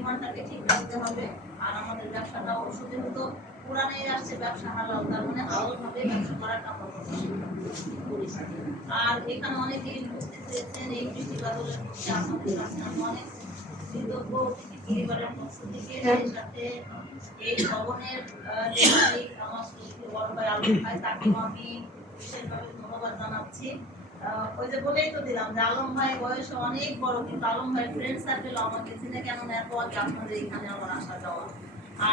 ইমানটাকে ঠিক রাখতে হবে। আর আমাদের ব্যবসাটা ওষুধে হতো পুরানেই আসছে ব্যবসা হালাল, তার মানে হালালভাবে ব্যবসা করাটা আমরা করি। আর এখানে অনেকেই উপস্থিত হয়েছেন এই বৃষ্টি বাদলের মধ্যে আপনাদের কাছে আমি অনেক কৃতজ্ঞ পরিবারের পক্ষ থেকে। সেই সাথে এই ভবনের যে মালিক আমার বড় ভাই আলম ভাই, তাকেও আমি বিশেষভাবে ধন্যবাদ জানাচ্ছি। ওই যে বলেই তো দিলাম যে আলম ভাই বয়সে অনেক বড়, কিন্তু আলম ভাই ফ্রেন্ড সার্কেল আমাকে চিনে কেন এত আগে আপনাদের এখানে আমার আসা যাওয়া।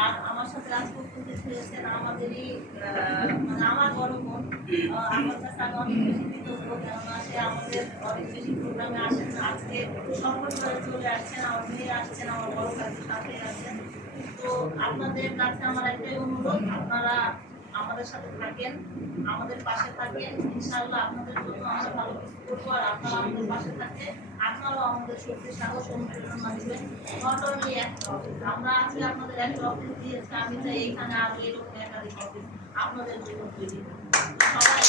আর আমার সাথে আজকে উপস্থিত হয়েছেন আমাদেরই মানে আমার বড় বোন। আমার কাছে আমি অনেক বেশি কৃতজ্ঞ, কেননা সে আমাদের অনেক বেশি প্রোগ্রামে আসেন। আজকে সকল করে চলে আসছেন, আমার মেয়ে আসছেন, আমার বড় ভাইয়ের সাথে আছেন। তো আপনাদের কাছে আমার একটাই অনুরোধ, আপনারা আমাদের সাথে থাকেন, আমাদের পাশে থাকেন। ইনশাআল্লাহ আপনাদের জন্য আমরা ভালো কিছু করবো, আর আপনারা আমাদের পাশে থাকলে আপনারাও আমাদের শক্তি সাহস অনুপ্রেরণা দিবেন। নট অনলি একটা অফিস, আমরা আজকে আপনাদের একটা অফিস দিয়েছি, আমি চাই এখানে আরো এরকম একাধিক অফিস আপনাদের জন্য তৈরি হোক। সবাই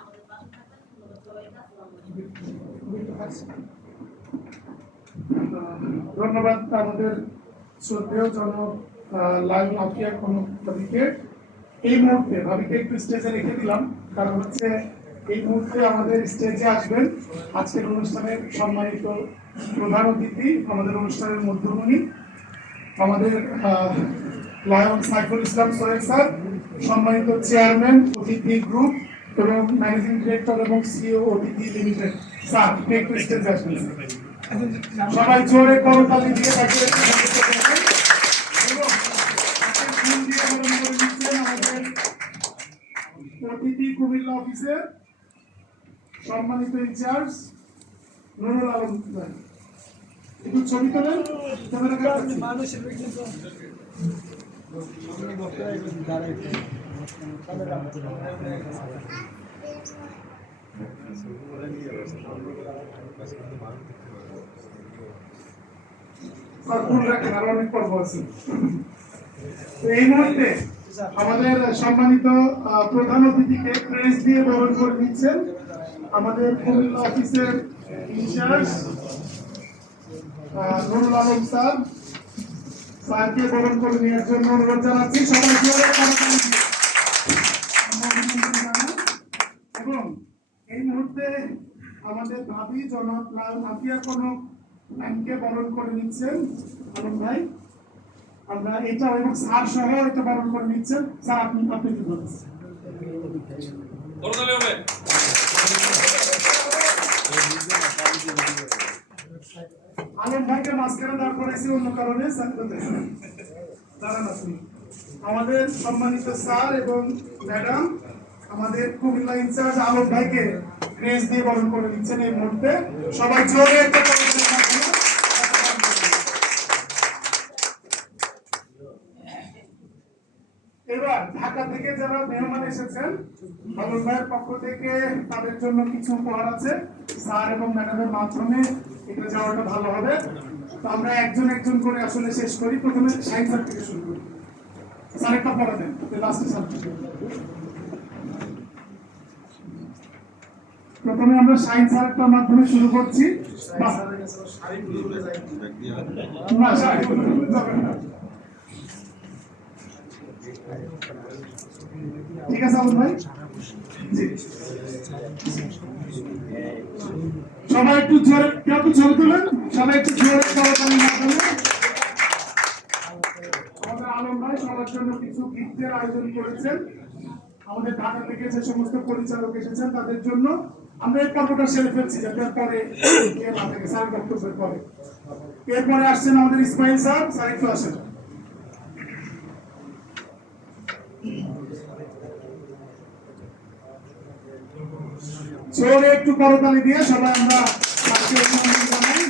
আমাদের পাশে থাকবেন। ধন্যবাদ আমাদের শ্রদ্ধেয় জনক লাল মাফিয়া কমিটিকে। এই মুহূর্তে ভাবিকে একটু স্টেজে রেখে দিলাম, কারণ হচ্ছে এই মুহূর্তে আমাদের স্টেজে আসবেন আজকের অনুষ্ঠানের সম্মানিত প্রধান অতিথি, আমাদের অনুষ্ঠানের মধ্যমণি, আমাদের লায়ন সাইফুল ইসলাম সোহেল স্যার, সম্মানিত চেয়ারম্যান অতিথি গ্রুপ এবং ম্যানেজিং ডিরেক্টর এবং সিইও অতিথি লিমিটেড। স্যার একটু স্টেজে আসবেন। সবাই জোরে করতালি দিয়ে তাকে আমাদের অতিথি কুমিল্লা অফিসের সম্মানিত ইনচার্জ নুরুল আলম। একটু ছবি তোলেন। এই মুহূর্তে আমাদের সম্মানিত প্রধান অতিথিকে প্রেস দিয়ে বরণ করে নিচ্ছেন আমাদের কুমিল্লা অফিসের ইনচার্জ নুরুল আলম স্যার। স্যারকে বরণ করে নেওয়ার জন্য অনুরোধ জানাচ্ছি। সবাই এবং এই মুহূর্তে আমাদের ভাবি জনাব লাল মাফিয়া কোনো ম্যামকে বরণ করে নিচ্ছেন আলম ভাই। আমরা এটা এবং স্যার সহ এটা বরণ করে নিচ্ছেন। স্যার আপনি কি বলছেন? আলম ভাইকে মাঝখানে দাঁড় করেছি অন্য কারণে। আমাদের সম্মানিত স্যার এবং ম্যাডাম আমাদের কুমিল্লা ইনচার্জ আলম ভাইকে ক্রেজ দিয়ে বরণ করে নিচ্ছেন এই মুহূর্তে। সবাই জোরে একটা এবার ঢাকা থেকে যারা মেহমান এসেছেন আলম ভাইয়ের পক্ষ থেকে তাদের জন্য কিছু উপহার আছে। স্যার এবং ম্যাডামের মাধ্যমে এটা যাওয়াটা ভালো হবে। তো আমরা একজন একজন করে আসলে শেষ করি। প্রথমে শাহিন স্যার থেকে শুরু করি। স্যার একটা পড়া দেন, লাস্টে স্যার। প্রথমে আমরা শাহিন স্যারের মাধ্যমে শুরু করছি। ঠিক আছে আলম ভাই, সবাই একটু জোরে কেউ ছবি তুলেন। সবাই একটু জোরে আমাদের আলম ভাই সবার জন্য কিছু গিফটের আয়োজন করেছেন। আমাদের ঢাকা থেকে যে সমস্ত পরিচালক এসেছেন তাদের জন্য আমরা এই পর্বটা সেরে ফেলছি, যাতে পরে না থাকে স্যার বক্তব্যের পরে। এরপরে আসছেন আমাদের ইসমাইল স্যার। স্যার একটু আসেন। জোরে একটু করতালি দিয়ে সবাই আমরা জানাই।